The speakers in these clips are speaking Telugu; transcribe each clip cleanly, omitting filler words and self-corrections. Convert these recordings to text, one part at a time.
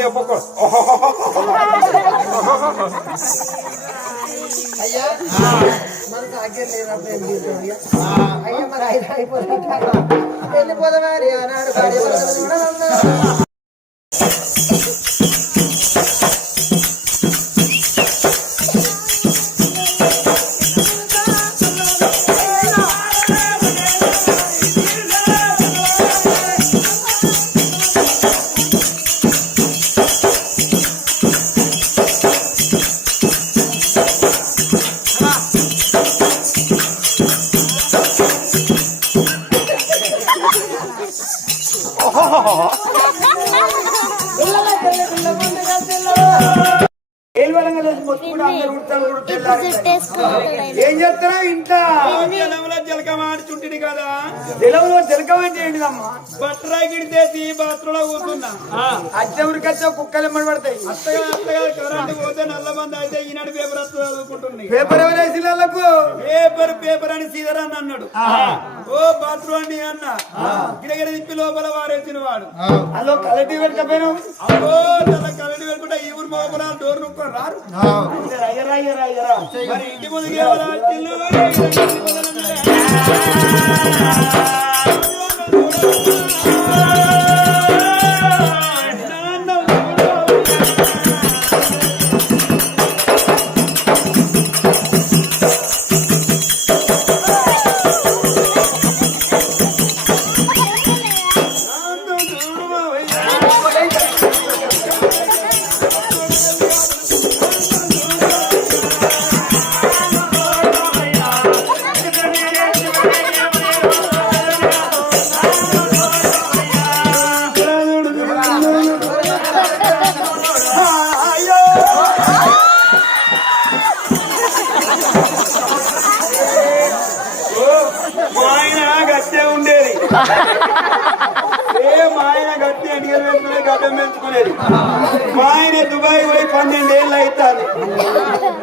అది ఒక్కొక్క అయ్యా మనకు ఆజ్ఞ లేదా అయ్యా మరి ఆయన అయిపోతా వెళ్ళిపోదామని అన్నాడు భార్య ఏం చేస్తారా ఇంట్లో జలకం ఆడుచుంటుంది కదా జలంలో జలకం అంటే ఏంటిదమ్మా బట్టరాగిడి చేసి బాత్రూంలో కూర్చున్నా అచ్చవరికచ్చా కుక్కలు ఎమ్మడి పడతాయి అత్తగా అత్తగా కరెంట్ పోతే నల్లబంద అయితే ఈనాడు పేపర్ చదువుకుంటుంది పేపర్ ఎవరేసి పేపర్ పేపర్ అని సీదరాన్ని అన్నాడు ఓ బాత్రూమ్ అని అన్న గిడగిడ తిప్పి లోపల వారేసిన వాడు అలో కలెక్టీ వెళ్ళకపోయినా అదో కలెక్టీ వెళ్ళకుండా ఈ ఊరు మోపరాలు డోర్ నొక్కొని రారు మరి ఇంటి ముందుకు మా ఆయన దుబాయ్ పోయి 12 ఏళ్ళు అవుతాను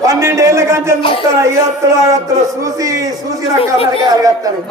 12 ఏళ్ళ కంటే చూస్తాను అయ్యత్తలు అగత్తలు చూసి చూసి నాకు అందరికీ అలగత్తాను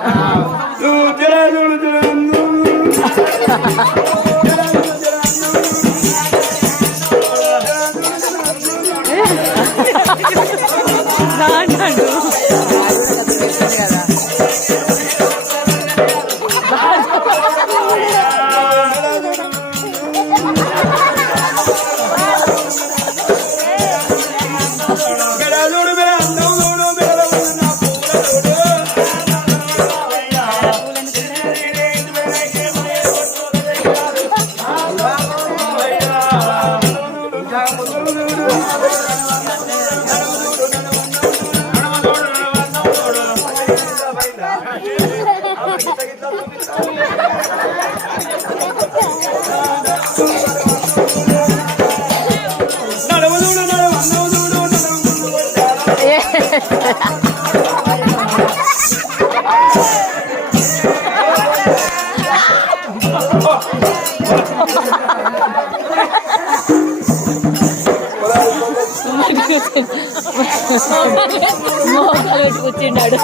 మోకాలు పెట్టుకొచ్చిండాడు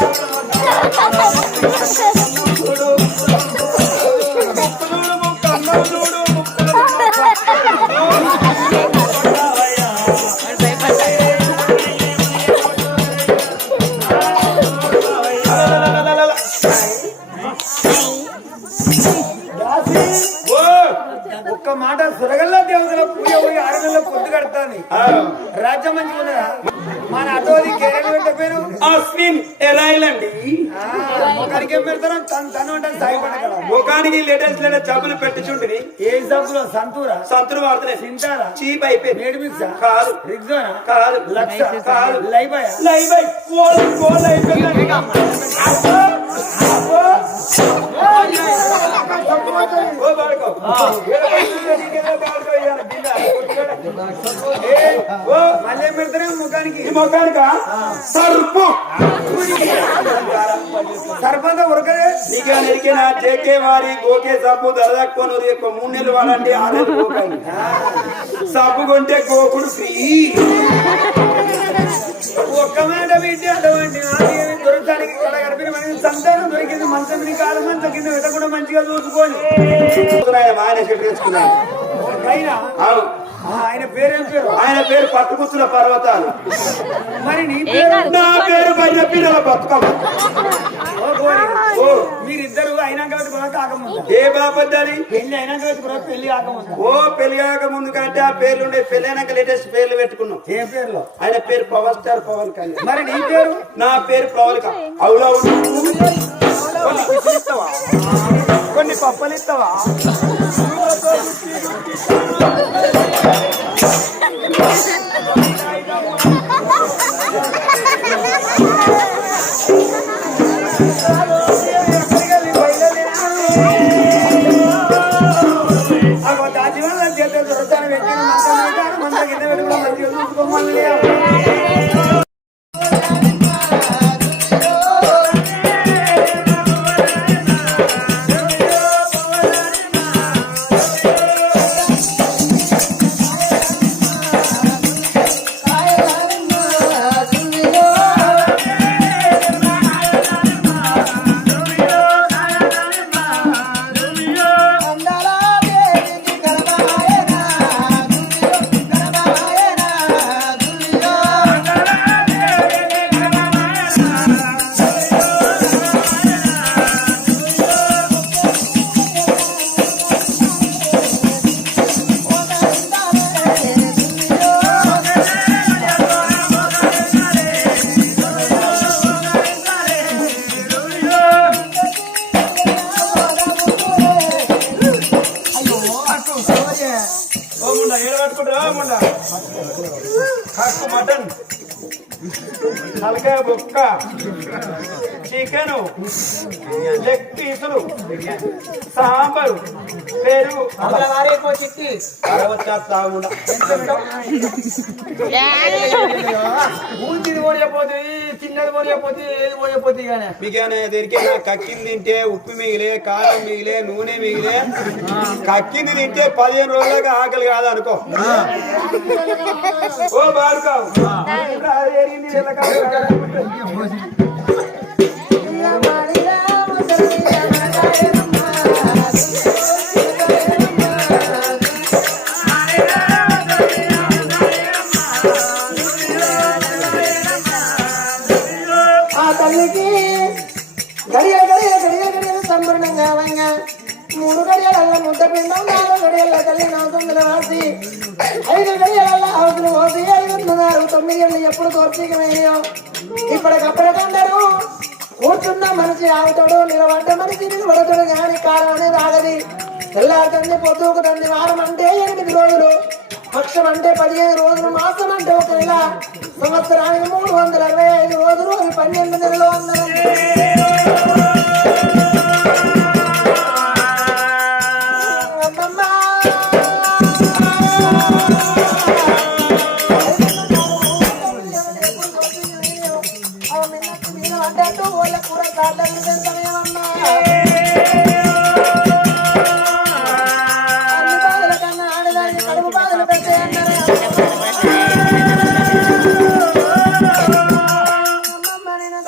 ఒక్క మాట సురగల్లా దేవుల పూజ పోయి 6 నెలల పొద్దు కడతాను రాజ్యం మంచిగా ఉన్నదా మన అటోది కేరళ పెట్టపోయారు అశ్విన్ ఎరాయిలండి ముఖానికి ఏం పెడతారు తను అంటే సాయపడ ముఖానికి లేటెస్ట్ జబ్బులు పెట్టించుంటుంది ఏ జబ్బులు సంతూరు వాడుతున్నాయి తింటారా చీప్ అయిపోయి మేడ్ మిక్స్ కాదు రిగ్జోనా కాదు లక్ష కాదు లైబాయ్ అయిపోయింది మళ్ళీ పెడతారే ముఖానికి సర్పు సర్పంగా ఉరకదే నీకే నెరికినా జేకే వారి గోకే సబ్బు దరదక్కుని 3 నెలలు వాడండి 6 నెలలు గోకండి సబ్బు కొంటే గోకుడు ఫ్రీ ఒక్క మాట వీటి అటువంటి దొరకడానికి కడగడిపిన సంతానం దొరికింది మంచం కాలం మంచం కింద కూడా మంచిగా చూసుకొని ఆయన చెట్టు తెచ్చుకున్నాను ఆయన పేరేం పేరు? ఆయన పేరు పట్టుకుచ్చుల పర్వతాలు. మరి నీ పేరు? నా పేరు బయట పిల్లల బతుకమ్మ. మీరిద్దరు అయినాక కాకముందు ఏ బాబద్దాలి పెళ్లి అయినాక పెళ్లి కాకముందు. ఓ పెళ్లి కాక ముందు కంటే ఆ పేర్లు ఉండే పెళ్లి అయినాక లేటెస్ట్ పేర్లు పెట్టుకున్నాం. ఏ పేర్లో? ఆయన పేరు పవర్ స్టార్ పవన్ కళ్యాణ్. మరి నీ పేరు? నా పేరు ప్రవళిక. అవులా కొన్ని కిసులు ఇస్తావా? కొన్ని పప్పలు ఇస్తావా? మటన్, తలకాయ బొక్క, చికెను, లెగ్ పీసులు, సాంబారు, పెరుగు, చిన్నది పోలేకపోతే ఏది పోలేకపోతే కానీ మీకేనా దొరికేనా? కక్కింది తింటే ఉప్పు మిగిలే, కారం మిగిలే, నూనె మిగిలే. కక్కింది తింటే 15 రోజులుగా ఆకలి కాదనుకో. ఓ బాడుకావు తల్లికి గడియ గడియ గడియ గడియ సంపూర్ణంగా వంగా 3 గడియల ముద్ద పిండం, 4 గడియల తల్లి నవ్వుతుందిల వాసి, 5 గడియల అవతలు పోసి 5 9 ఏళ్ళు ఎప్పుడు తోర్చికమయ్యో. ఇప్పటికప్పటికందరూ కూర్చున్న మనిషి ఆగుతాడు, నిలబడ్డ మనిషి నిలబడతాడు. కానీ కాలం అనేది ఆగది. తెల్లారుతంది, పొద్దుకుతుంది. వారం అంటే 8 రోజులు, పక్షం అంటే 15 రోజులు, మాసం అంటే 1 నెల, సంవత్సరానికి 365 రోజులు, 12 నెలలు అందరం. అంటే వాళ్ళ కూర కాళ్ళకి సమయమమ్మా. అన్ని బాధల కన్నా ఆడదానికి కడుపు బాధలు పెట్టి అన్నారు. అమ్మమ్మ నేను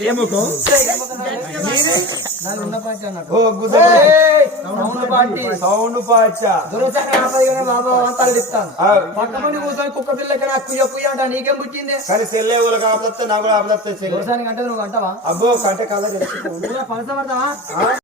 ఏ ముఖం ఓ గుద్ద సౌండ్ పాచ పక్క మంది కూర్చొని కుక్క పిల్లకైనా కుయ్య కుయ్య అంట నీకేం పుట్టింది కానీ సెల్లే ఊళ్ళకి ఆపదత్తే నాకు కూడా ఆపదత్తే అంటే నువ్వు అంటావా అబ్బో కంటే కలర్ పలస పడతావా